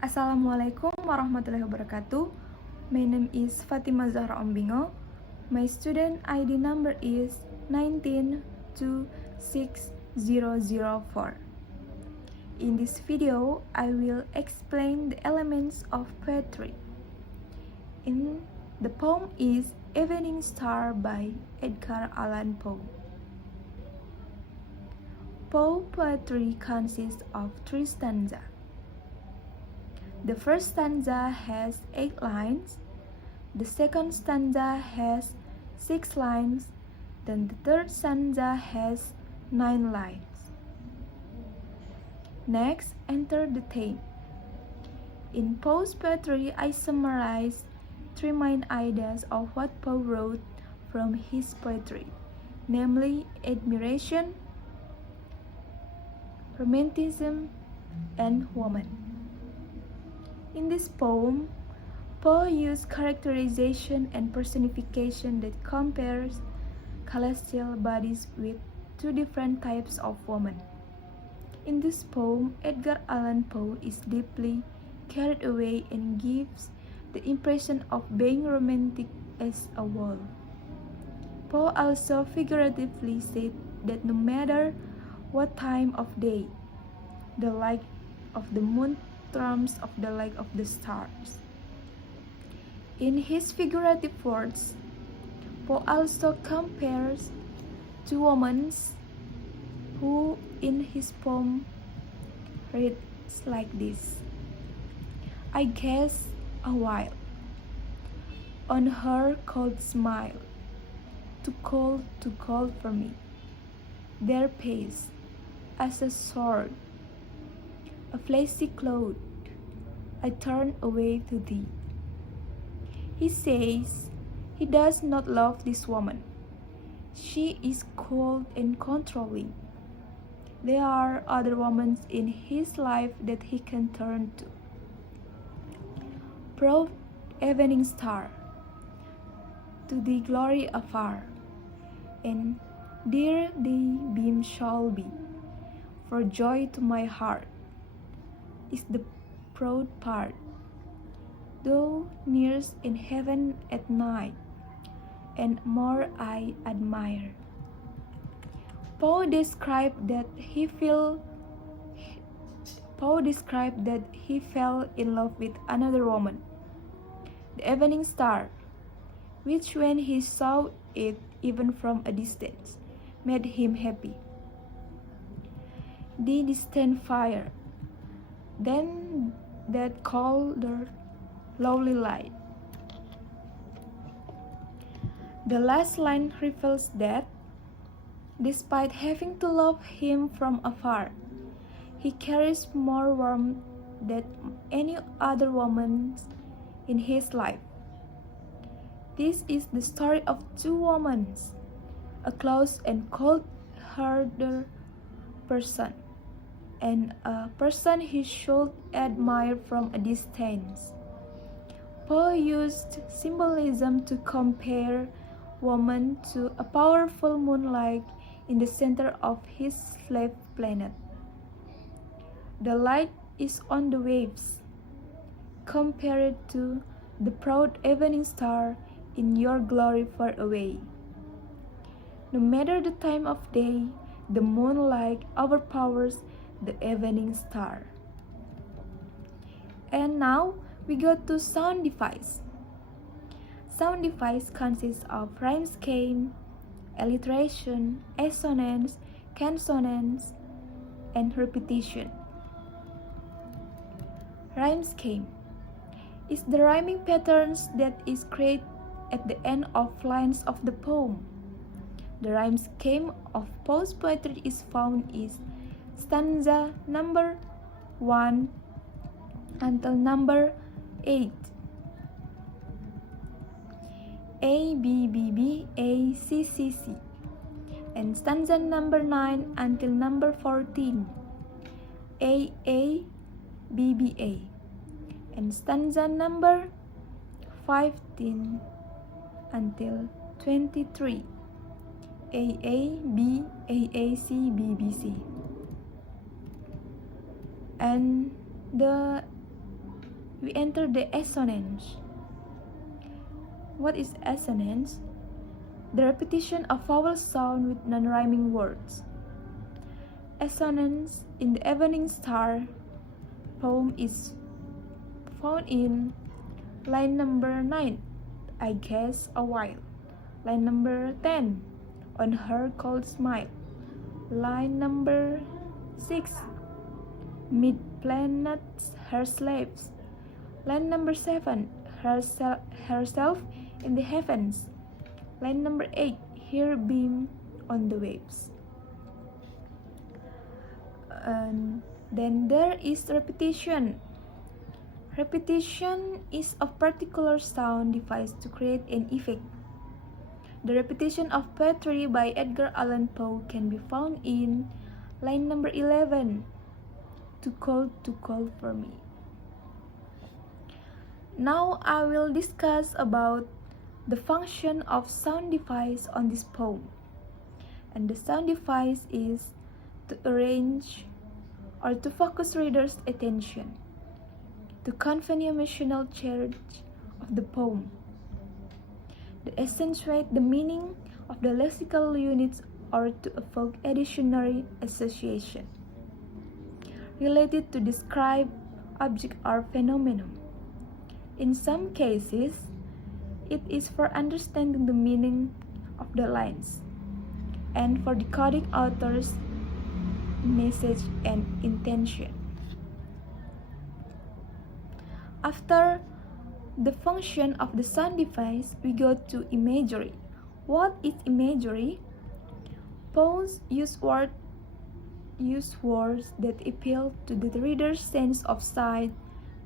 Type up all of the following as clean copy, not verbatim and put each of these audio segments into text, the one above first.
Assalamualaikum warahmatullahi wabarakatuh. My name is Fatima Zohrah Ombingo. My student ID number is 1926004. In this video, I will explain the elements of poetry. In the poem is Evening Star by Edgar Allan Poe. Poe poetry consists of 3 stanzas. The first stanza has 8 lines, the second stanza has 6 lines, then the third stanza has 9 lines. Next, enter the theme. In Poe's poetry, I summarize 3 main ideas of what Poe wrote from his poetry, namely admiration, romanticism, and woman. In this poem, Poe used characterization and personification that compares celestial bodies with 2 different types of women. In this poem, Edgar Allan Poe is deeply carried away and gives the impression of being romantic as a whole. Poe also figuratively said that no matter what time of day, the light of the moon trumps of the light of the stars. In his figurative words, Poe also compares 2 women who in his poem reads like this. I gazed a while on her cold smile, too cold for me, their pace as a sword, a fleecy cloud, I turn away to thee. He says he does not love this woman. She is cold and controlling. There are other women in his life that he can turn to. Proud evening star, to thee glory afar, and dear thy beam shall be, for joy to my heart is the proud part, thou nearest in heaven at night, and more I admire. Poe described that he fell in love with another woman, the evening star, which when he saw it even from a distance, made him happy. The distant fire, then that colder, lovely light. The last line reveals that, despite having to love him from afar, he carries more warmth than any other woman in his life. This is the story of 2 women, a close and cold-hearted person, and a person he should admire from a distance. Poe used symbolism to compare woman to a powerful moonlight in the center of his slave planet. The light is on the waves, compared to the proud evening star in your glory far away. No matter the time of day, the moonlight overpowers the evening star. And now we go to sound device. Sound device consists of rhyme scheme, alliteration, assonance, consonance, and repetition. Rhyme scheme is the rhyming patterns that is created at the end of lines of the poem. The rhyme scheme of Poe's poetry is found in stanza number 1 until number 8. A, B, B, B, A, C, C, C. And stanza number 9 until number 14. A, B, B, A. And stanza number 15 until 23. AAB, AAC, BBC. And the we enter the assonance. What is assonance? The repetition of vowel sound with non-rhyming words. Assonance in the Evening Star poem is found in line number 9, I guess a while. Line number 10, on her cold smile. Line number 6, mid planets her slaves. Line number 7, herself in the heavens. Line number 8, her beam on the waves. And then there is repetition. Repetition is a particular sound devised to create an effect. The repetition of poetry by Edgar Allan Poe can be found in line number 11, to call for me. Now I will discuss about the function of sound device on this poem. And the sound device is to arrange or to focus readers' attention, to convey emotional charge of the poem, to accentuate the meaning of the lexical units, or to evoke additional association related to describe object or phenomenon. In some cases, it is for understanding the meaning of the lines and for decoding author's message and intention. After the function of the sound device, we go to imagery. What is imagery? Poems use words that appeal to the reader's sense of sight,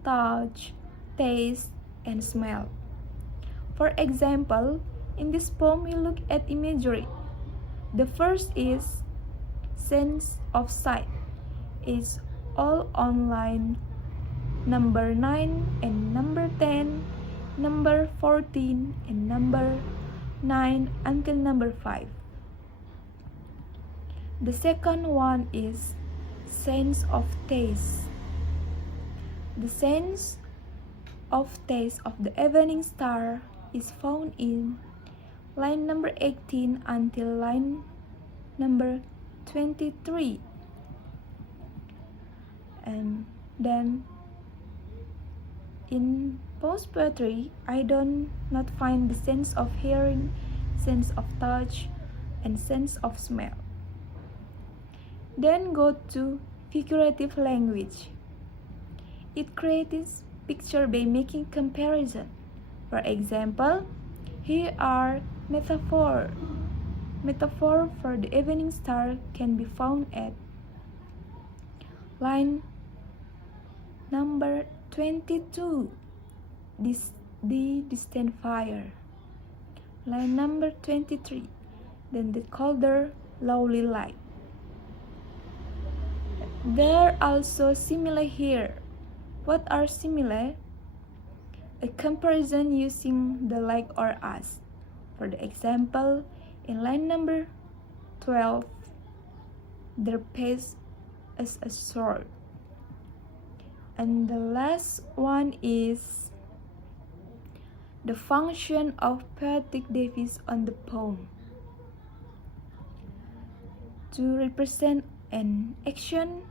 touch, taste, and smell. For example, in this poem we look at imagery. The first is sense of sight. It's all on line number 9 and number 10, number 14, and number 9 until number 5. The second one is sense of taste. The sense of taste of the Evening Star is found in line number 18 until line number 23. And then in Poe's poetry, I do not find the sense of hearing, sense of touch, and sense of smell. Then go to figurative language. It creates picture by making comparison. For example, here are metaphor. Metaphor for the Evening Star can be found at line number 22, the distant fire. Line number 23, then the colder, lowly light. There are also simile here. What are simile? A comparison using the like or as. For the example, in line number 12, their pace is a sword. And the last one is the function of poetic device on the poem. To represent an action,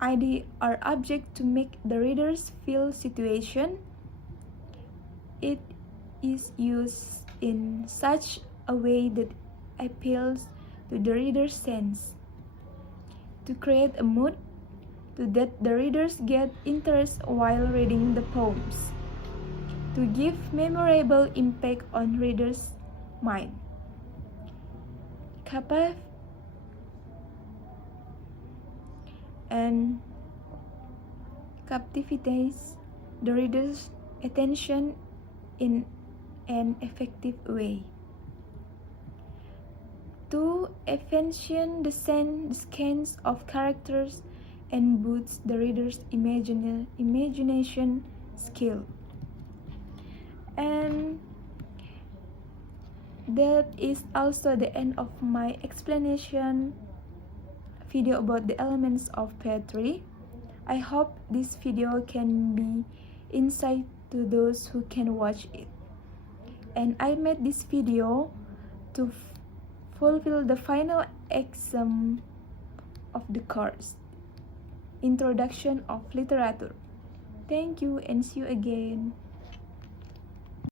idea, or object to make the readers feel situation, it is used in such a way that appeals to the reader's sense, to create a mood, to that the readers get interest while reading the poems, to give memorable impact on readers' mind. Captive and captivates the reader's attention in an effective way. To efficient the sense of characters and boosts the reader's imagination skill. And that is also the end of my explanation video about the elements of poetry. I hope this video can be insight to those who can watch it. And I made this video to fulfill the final exam of the course, Introduction of Literature. Thank you and see you again.